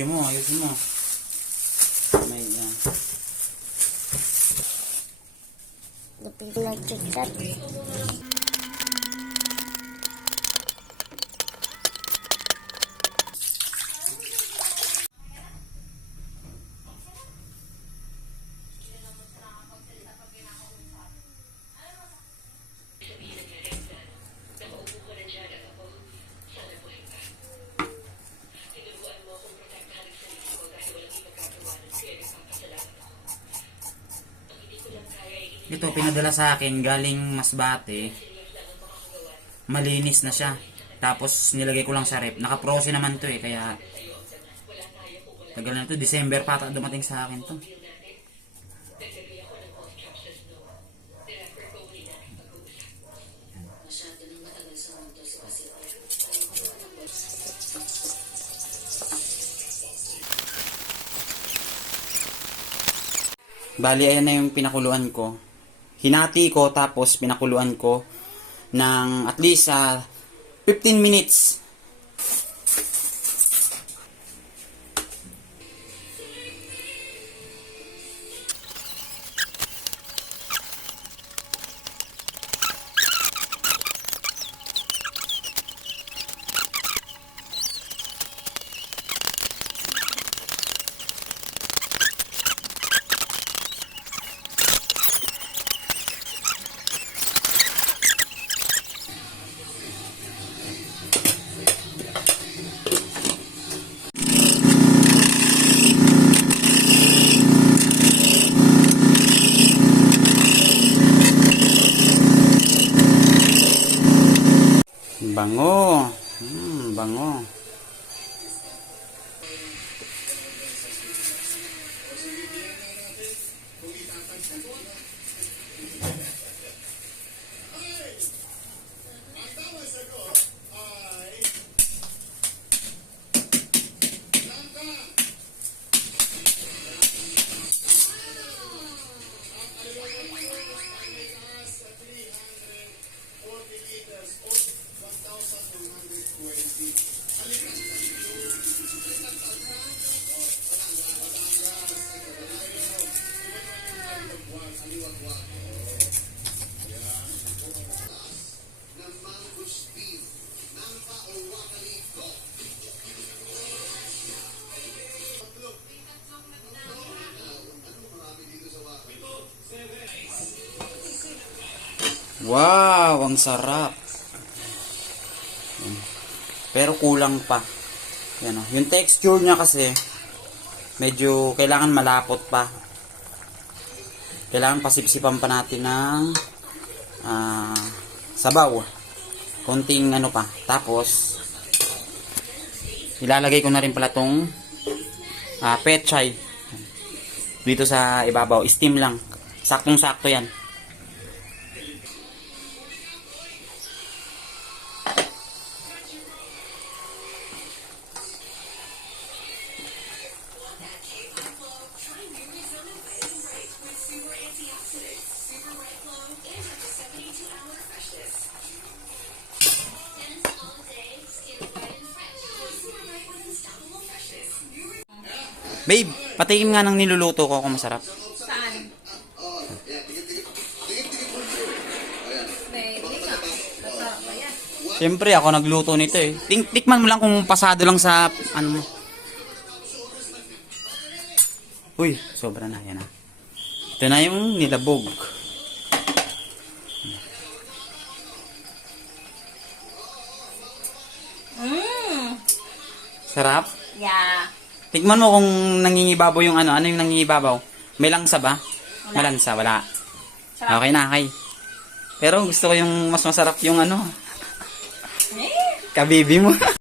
Ayusin mo. May yan. Lapit na chikat. Ito, pinadala sa akin galing Masbate. Malinis na siya. Tapos nilagay ko lang sa rep. Naka-frozen naman to eh, kaya tagal na to. December pa ata dumating sa akin to. Bali, ayan na yung pinakuluan ko. Hinati ko, tapos pinakuluan ko ng at least 15 minutes. Bango. Bango. Wow, ang sarap. Pero kulang pa. Yan o. Yung texture niya kasi medyo kailangan malapot pa. Kailangan pasipsipan pa natin ng sabaw. Konting ano pa. Tapos ilalagay ko na rin pala tong pechay dito sa ibabaw. Steam lang. Saktong-sakto yan. Babe, patikim nga ng niluluto ko kung masarap. Saan? Siyempre, ako nagluto nito eh. Tikman mo lang kung pasado lang sa ano mo. Uy, sobra na. Yan na. Ito na yung nilabog. Sarap? Yeah. Tikman mo kung nangingibabaw yung ano. Ano yung nangingibabaw? May langsa ba? Wala. Malansa, wala. Sarap. Okay na, okay. Pero gusto ko yung mas masarap yung ano. Kabibi mo.